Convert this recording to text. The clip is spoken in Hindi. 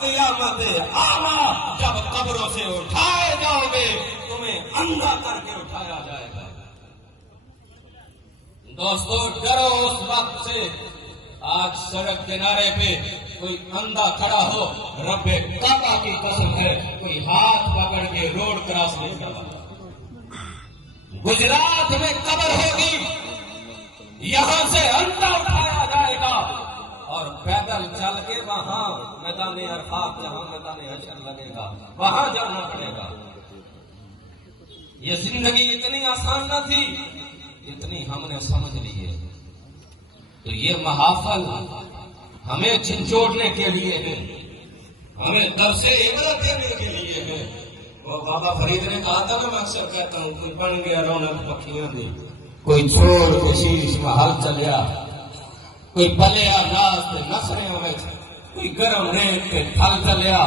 क़यामत आमा जब कब्रों से उठाए जाओगे तुम्हें अंधा करके उठाया जाएगा। दोस्तों, डरो उस वक्त से। आज सड़क किनारे पे कोई अंधा खड़ा हो, रब्बे काबा की कसम है, कोई हाथ पकड़ के रोड क्रॉस नहीं करवाता। गुजरात में कब्र होगी, यहां से अंधा उठाया जाएगा और पैदल चल के वहां मैदान अरफात, जहां मैदान हशर लगेगा, वहां जाना पड़ेगा। ये जिंदगी इतनी आसान न थी, इतनी हमने समझ ली है। तो ये महाफल हमें झिझोड़ने के लिए है, हमें दरसे इबरत देने के लिए है। वो बाबा फरीद ने कहा था ना, मैं अक्सर कहता हूं, कोई बन गया रौनक पखियां दी, कोई छोड़ के शीश महल चलिया, कोई पलिया नाच नसरिया में, कोई गरम रेत के थल चलिया।